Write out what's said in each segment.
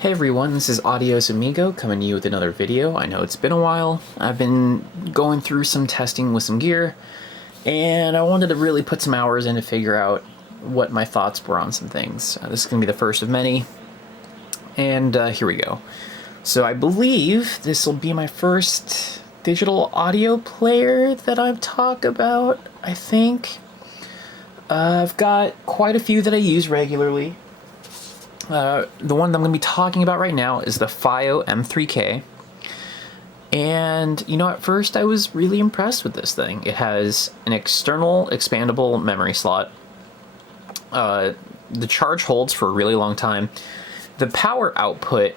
Hey everyone, this is Adios Amigo coming to you with another video. I know it's been a while. I've been going through some testing with some gear, and I wanted to really put some hours in to figure out what my thoughts were on some things. This is going to be the first of many, and here we go. So I believe this will be my first digital audio player that I've talked about, I think. I've got quite a few that I use regularly. The one that I'm going to be talking about right now is the Fiio M3K. And, you know, at first I was really impressed with this thing. It has an external expandable memory slot. The charge holds for a really long time. The power output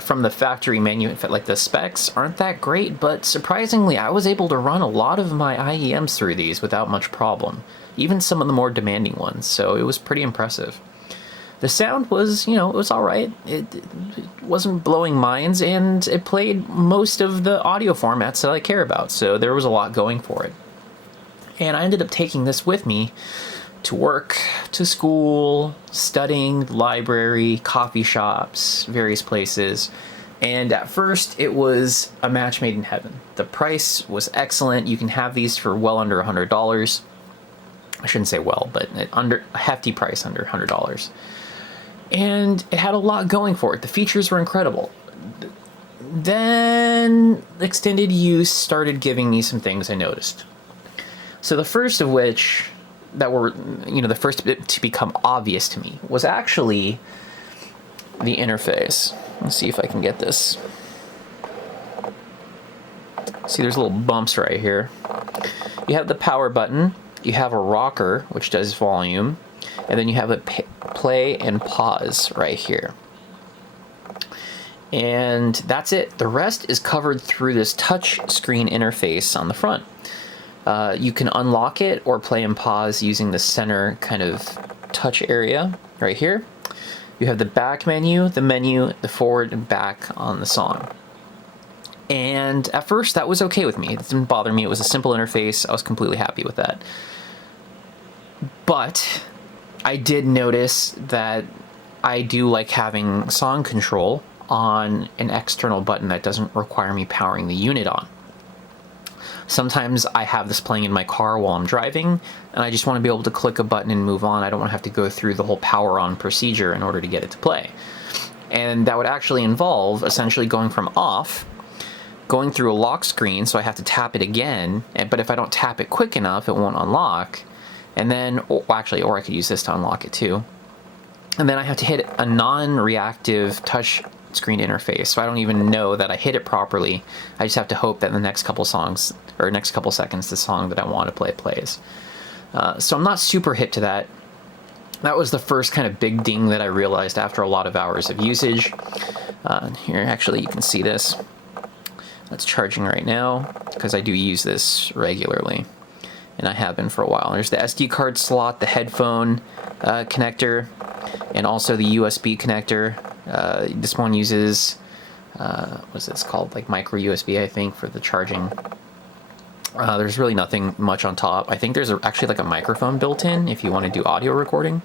from the factory menu, like the specs, aren't that great, but surprisingly I was able to run a lot of my IEMs through these without much problem. Even some of the more demanding ones, so it was pretty impressive. The sound was, you know, it was alright. It wasn't blowing minds, and it played most of the audio formats that I care about, so there was a lot going for it. And I ended up taking this with me to work, to school, studying, library, coffee shops, various places. And at first, it was a match made in heaven. The price was excellent. You can have these for well under $100. I shouldn't say well, but under a hefty price, under $100. And it had a lot going for it. The features were incredible. Then extended use started giving me some things I noticed. So the first of which, that were, you know, the first to become obvious to me, was actually the interface. Let's see if I can get this. See, there's little bumps right here. You have the power button. You have a rocker, which does volume. And then you have a play and pause right here. And that's it. The rest is covered through this touch screen interface on the front. You can unlock it or play and pause using the center kind of touch area right here. You have the back menu, the forward and back on the song. And at first that was okay with me. It didn't bother me. It was a simple interface. I was completely happy with that. But I did notice that I do like having song control on an external button that doesn't require me powering the unit on. Sometimes I have this playing in my car while I'm driving, and I just want to be able to click a button and move on. I don't want to have to go through the whole power on procedure in order to get it to play. And that would actually involve essentially going from off, going through a lock screen, so I have to tap it again, but if I don't tap it quick enough, it won't unlock. And then, or I could use this to unlock it too. And then I have to hit a non-reactive touch screen interface, so I don't even know that I hit it properly. I just have to hope that in the next couple songs, or next couple seconds, the song that I want to play plays. So I'm not super hip to that. That was the first kind of big ding that I realized after a lot of hours of usage. Here, actually, you can see this. That's charging right now, because I do use this regularly. And I have been for a while. There's the SD card slot, the headphone connector, and also the USB connector. This one uses, what's this called? Like micro USB, I think, for the charging. There's really nothing much on top. I think there's actually like a microphone built in if you want to do audio recording,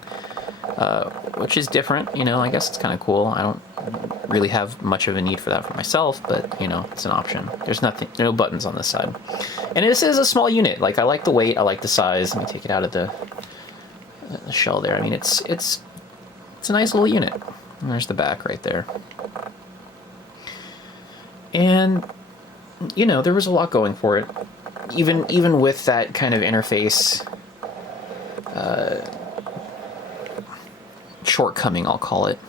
which is different. You know, I guess it's kind of cool. I don't really have much of a need for that for myself, but you know, it's an option. There's no buttons on this side. And this is a small unit. Like, I like the weight, I like the size. Let me take it out of the shell there. I mean, it's a nice little unit. And there's the back right there. And, you know, there was a lot going for it. Even with that kind of interface shortcoming, I'll call it.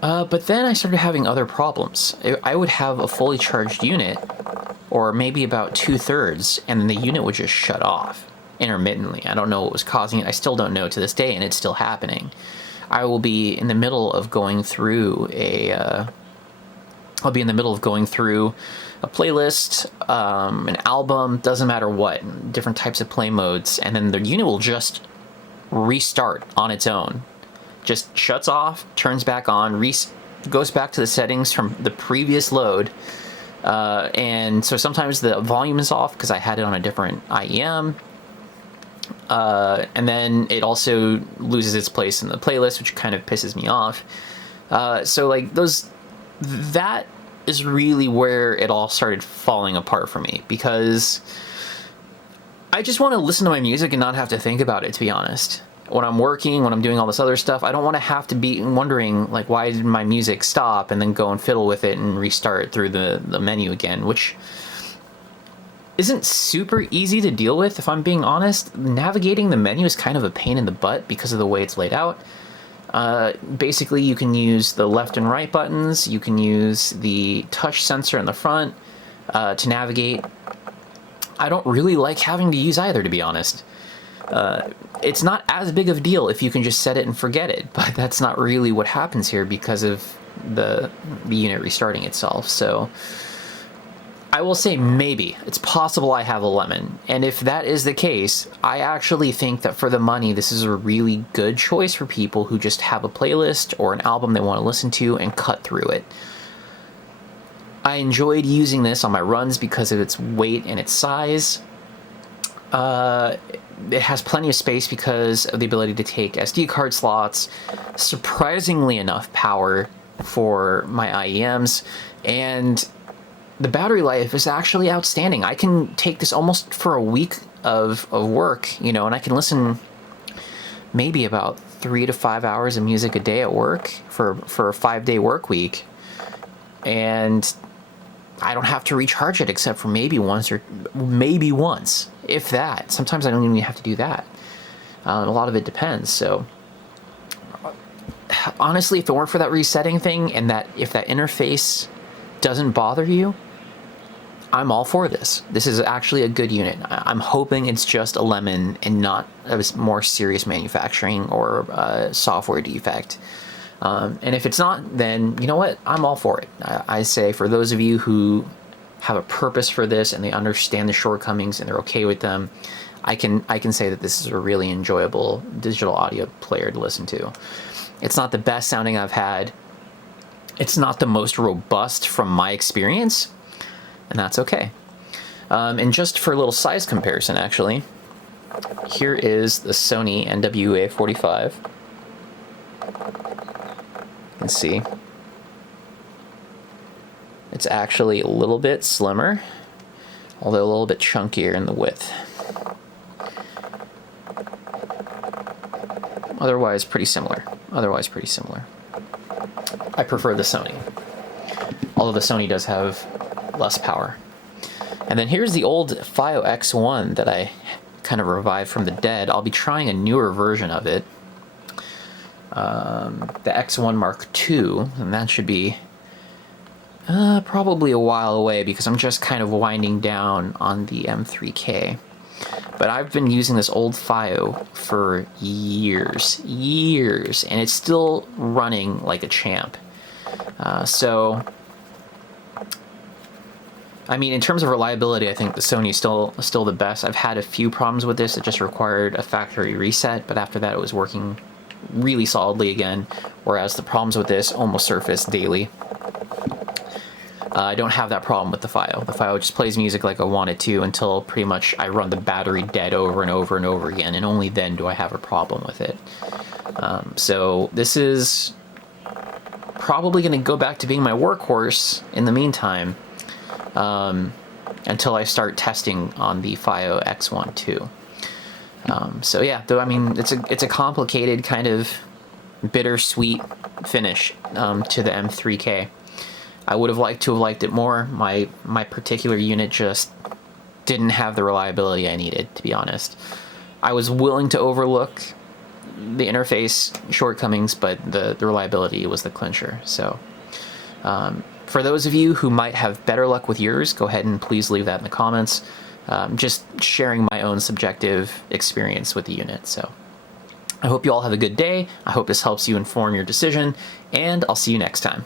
But then I started having other problems. I would have a fully charged unit, or maybe about 2/3, and then the unit would just shut off intermittently. I don't know what was causing it. I still don't know to this day, and it's still happening. I will be in the middle of going through a playlist, an album, doesn't matter what, different types of play modes, and then the unit will just restart on its own. Just shuts off, turns back on, goes back to the settings from the previous load. And so sometimes the volume is off because I had it on a different IEM. and then it also loses its place in the playlist, which kind of pisses me off. So like that is really where it all started falling apart for me, because I just want to listen to my music and not have to think about it, to be honest. When I'm working, when I'm doing all this other stuff, I don't want to have to be wondering, like, why did my music stop, and then go and fiddle with it and restart through the menu again, which isn't super easy to deal with, if I'm being honest. Navigating the menu is kind of a pain in the butt because of the way it's laid out. Basically, you can use the left and right buttons, you can use the touch sensor in the front to navigate. I don't really like having to use either, to be honest. It's not as big of a deal if you can just set it and forget it, but that's not really what happens here because of the unit restarting itself. So I will say maybe it's possible I have a lemon, and if that is the case, I actually think that for the money this is a really good choice for people who just have a playlist or an album they want to listen to and cut through it. I enjoyed using this on my runs because of its weight and its size. It has plenty of space because of the ability to take SD card slots, surprisingly enough power for my IEMs, and the battery life is actually outstanding. I can take this almost for a week of work, you know, and I can listen maybe about 3 to 5 hours of music a day at work for a 5-day work week, and I don't have to recharge it except for maybe once, if that. Sometimes I don't even have to do that. A lot of it depends. So honestly, if it weren't for that resetting thing, and that if that interface doesn't bother you, I'm all for this. This is actually a good unit. I'm hoping it's just a lemon and not a more serious manufacturing or software defect. And if it's not, then you know what? I'm all for it. I say for those of you who have a purpose for this and they understand the shortcomings and they're okay with them, I can say that this is a really enjoyable digital audio player to listen to. It's not the best sounding I've had. It's not the most robust from my experience, and that's okay. And just for a little size comparison, actually, here is the Sony NWA45. You can see it's actually a little bit slimmer, although a little bit chunkier in the width. Otherwise pretty similar. I prefer the Sony, although the Sony does have less power. And then here's the old Fiio X1 that I kind of revived from the dead. I'll be trying a newer version of it, the X1 Mark II, and that should be probably a while away because I'm just kind of winding down on the M3K. But I've been using this old Fiio for years, and it's still running like a champ. So, I mean, in terms of reliability, I think the Sony is still the best. I've had a few problems with this. It just required a factory reset, but after that it was working really solidly again, whereas the problems with this almost surface daily. I don't have that problem with the Fiio. The Fiio just plays music like I want it to until pretty much I run the battery dead over and over and over again, and only then do I have a problem with it. So this is probably going to go back to being my workhorse in the meantime, until I start testing on the Fiio X1 too. So yeah, though, I mean, it's a complicated kind of bittersweet finish to the M3K. I would have liked to have liked it more. My particular unit just didn't have the reliability I needed, to be honest. I was willing to overlook the interface shortcomings, but the reliability was the clincher. So for those of you who might have better luck with yours, go ahead and please leave that in the comments. Just sharing my own subjective experience with the unit. So I hope you all have a good day. I hope this helps you inform your decision, and I'll see you next time.